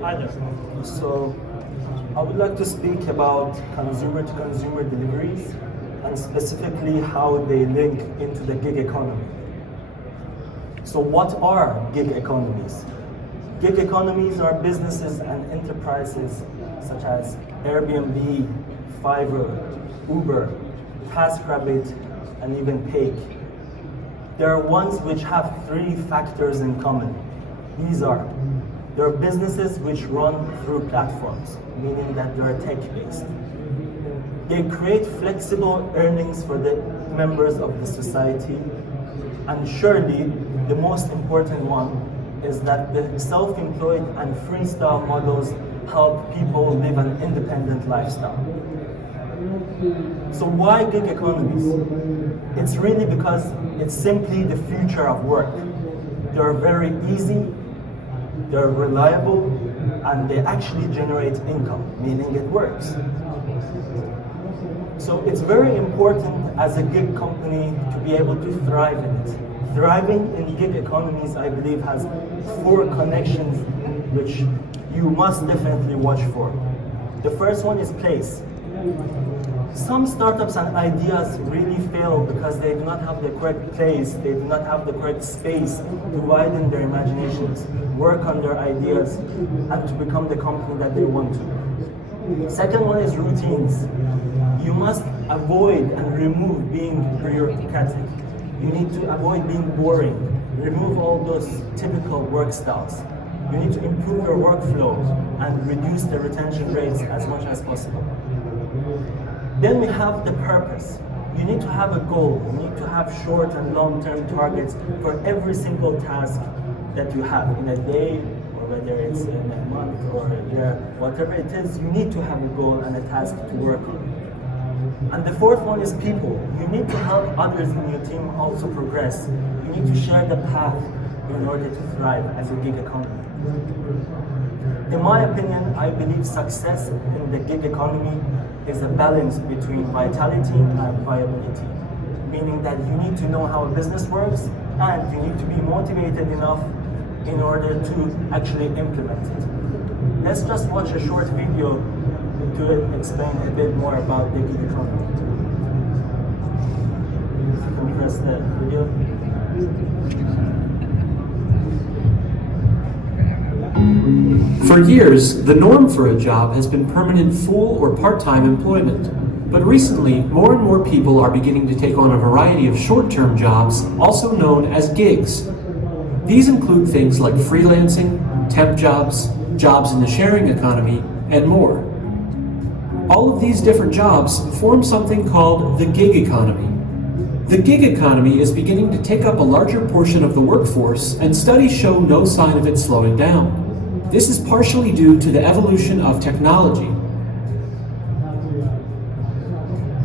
Hi there. So, I would like to speak about consumer-to-consumer deliveries and specifically how they link into the gig economy. So, what are gig economies? Gig economies are businesses and enterprises such as Airbnb, Fiverr, Uber, TaskRabbit, and even Peyk. There are ones which have three factors in common. These are, there are businesses which run through platforms, meaning that they are tech-based. They create flexible earnings for the members of the society, and surely the most important one is that the self-employed and freestyle models help people live an independent lifestyle. So why gig economies? It's really because it's simply the future of work. They're very easy, they're reliable, and they actually generate income, meaning it works. So it's very important as a gig company to be able to thrive in it. Thriving in gig economies, I believe, has 4 connections which you must definitely watch for. The first one is place. Some startups and ideas really fail because they do not have the correct place, they do not have the correct space to widen their imaginations, work on their ideas, and to become the company that they want to. Second one is routines. You must avoid and remove being bureaucratic. You need to avoid being boring. Remove all those typical work styles. You need to improve your workflow and reduce the retention rates as much as possible. Then we have the purpose. You need to have a goal. You need to have short and long-term targets for every single task that you have in a day, or whether it's in a month or a year, whatever it is, you need to have a goal and a task to work on. And the fourth one is people. You need to help others in your team also progress. You need to share the path in order to thrive as a gig economy. In my opinion, I believe success in the gig economy is a balance between vitality and viability. Meaning that you need to know how a business works and you need to be motivated enough in order to actually implement it. Let's just watch a short video to explain a bit more about the gig economy. Can you press the video? For years, the norm for a job has been permanent full or part-time employment. But recently, more and more people are beginning to take on a variety of short-term jobs, also known as gigs. These include things like freelancing, temp jobs, jobs in the sharing economy, and more. All of these different jobs form something called the gig economy. The gig economy is beginning to take up a larger portion of the workforce, and studies show no sign of it slowing down. This is partially due to the evolution of technology.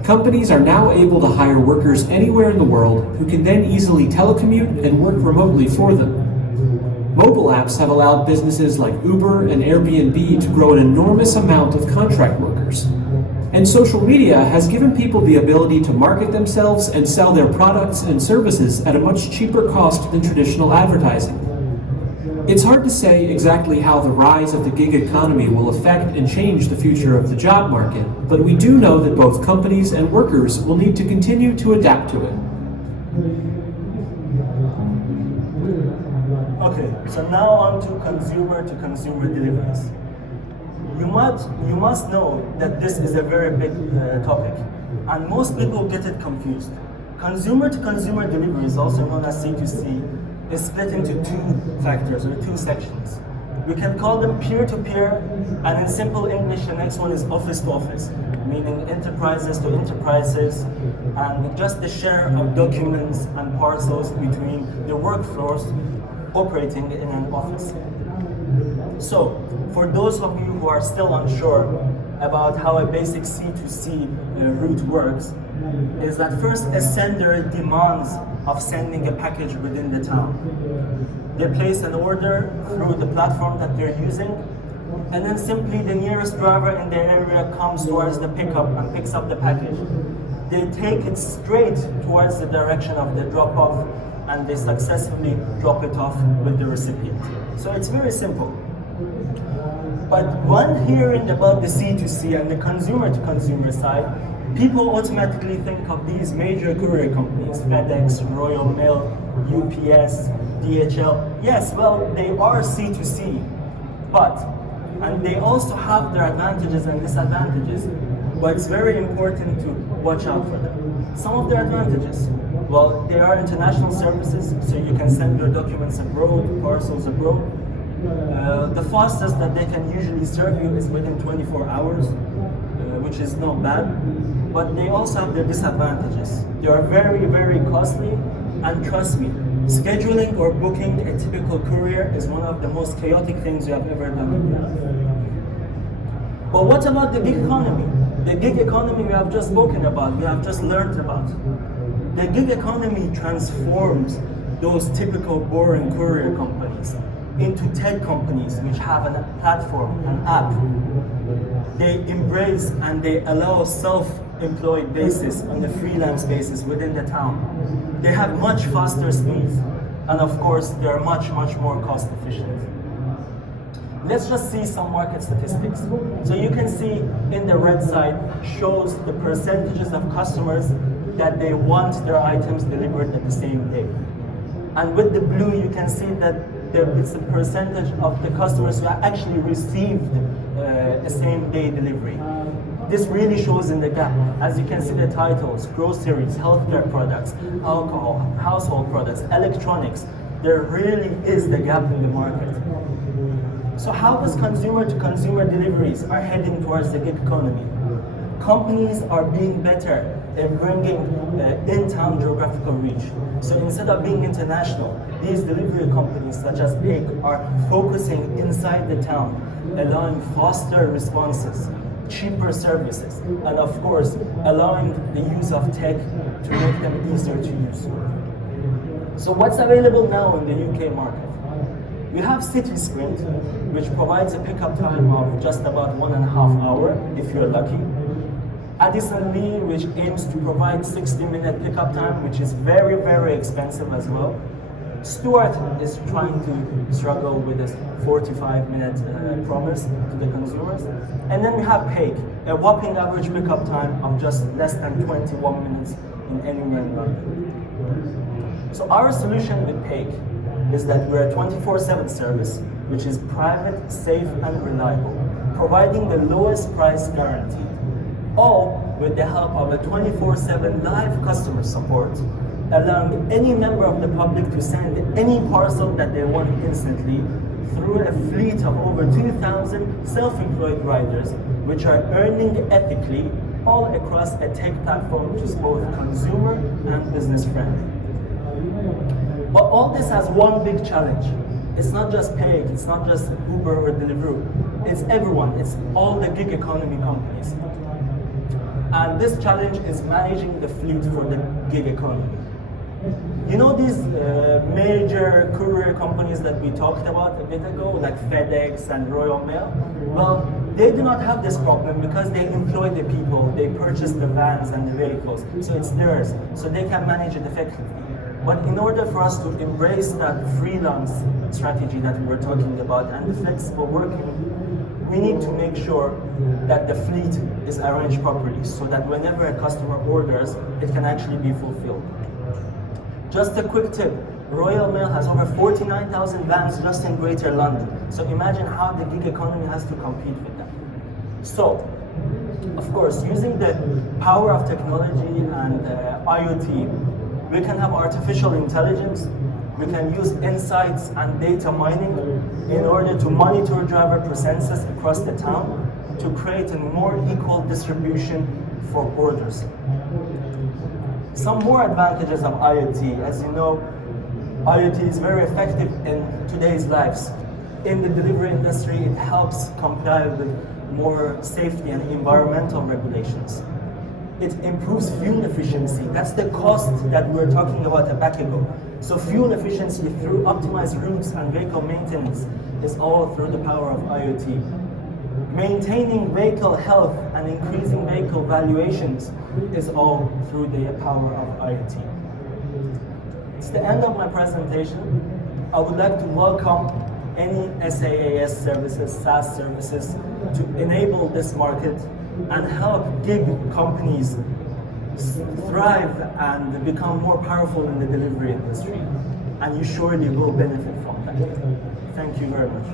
Companies are now able to hire workers anywhere in the world who can then easily telecommute and work remotely for them. Mobile apps have allowed businesses like Uber and Airbnb to grow an enormous amount of contract workers. And social media has given people the ability to market themselves and sell their products and services at a much cheaper cost than traditional advertising. It's hard to say exactly how the rise of the gig economy will affect and change the future of the job market, but we do know that both companies and workers will need to continue to adapt to it. Okay, so now on to consumer deliveries. You must know that this is a very big topic, and most people get it confused. Consumer-to-consumer deliveries, also known as C2C, is split into 2 factors or 2 sections. We can call them peer-to-peer, and in simple English, the next one is office-to-office, meaning enterprises to enterprises, and just the share of documents and parcels between the workforce operating in an office. So, for those of you who are still unsure about how a basic C2C route works, is that first a sender demands of sending a package within the town. They place an order through the platform that they're using, and then simply the nearest driver in their area comes towards the pickup and picks up the package. They take it straight towards the direction of the drop-off, and they successfully drop it off with the recipient. So it's very simple. But when hearing about the C2C and the consumer-to-consumer side, people automatically think of these major courier companies, FedEx, Royal Mail, UPS, DHL. Yes, well, they are C2C, and they also have their advantages and disadvantages, but it's very important to watch out for them. Some of their advantages, well, they are international services, so you can send your documents abroad, parcels abroad. The fastest that they can usually serve you is within 24 hours, which is not bad, but they also have their disadvantages. They are very, very costly, and trust me, scheduling or booking a typical courier is one of the most chaotic things you have ever done. But what about the gig economy? The gig economy we have just spoken about, we have just learned about. The gig economy transforms those typical boring courier companies into tech companies which have a platform, an app. They embrace and they allow self-employed basis on the freelance basis within the town. They have much faster speeds, and of course, they are much, much more cost efficient. Let's just see some market statistics. So you can see in the red side shows the percentages of customers that they want their items delivered at the same day. And with the blue, you can see that it's a percentage of the customers who actually received a same-day delivery. This really shows in the gap. As you can see the titles, groceries, healthcare products, alcohol, household products, electronics. There really is the gap in the market. So how does consumer-to-consumer deliveries are heading towards the gig economy? Companies are being better in bringing in-town geographical reach. So instead of being international, these delivery companies such as Peyk are focusing inside the town, allowing faster responses, cheaper services, and of course, allowing the use of tech to make them easier to use. So what's available now in the UK market? We have City Sprint, which provides a pickup time of just about 1.5 hours if you're lucky. Additionally, which aims to provide 60-minute pickup time, which is very, very expensive as well. Stuart is trying to struggle with this 45-minute promise to the consumers. And then we have Peyk, a whopping average pickup time of just less than 21 minutes in anywhere in London. So our solution with Peyk is that we're a 24/7 service, which is private, safe, and reliable, providing the lowest price guarantee, all with the help of a 24/7 live customer support, allowing any member of the public to send any parcel that they want instantly through a fleet of over 2,000 self-employed riders, which are earning ethically all across a tech platform which is both consumer and business friendly. But all this has one big challenge. It's not just Peyk, it's not just Uber or Deliveroo. It's everyone, it's all the gig economy companies. And this challenge is managing the fleet for the gig economy. You know these major courier companies that we talked about a bit ago, like FedEx and Royal Mail? Well, they do not have this problem because they employ the people, they purchase the vans and the vehicles, so it's theirs, so they can manage it effectively. But in order for us to embrace that freelance strategy that we were talking about and the flexible working, we need to make sure that the fleet is arranged properly so that whenever a customer orders, it can actually be fulfilled. Just a quick tip, Royal Mail has over 49,000 vans just in Greater London. So imagine how the gig economy has to compete with them. So, of course, using the power of technology and IoT, we can have artificial intelligence, we can use insights and data mining in order to monitor driver presences across the town to create a more equal distribution for orders. Some more advantages of IoT. As you know, IoT is very effective in today's lives. In the delivery industry, it helps comply with more safety and environmental regulations. It improves fuel efficiency. That's the cost that we were talking about a back ago. So fuel efficiency through optimized routes and vehicle maintenance is all through the power of IoT. Maintaining vehicle health and increasing vehicle valuations is all through the power of IoT. It's the end of my presentation. I would like to welcome any SaaS services, SaaS services, to enable this market and help gig companies thrive and become more powerful in the delivery industry. And you surely will benefit from that. Thank you very much.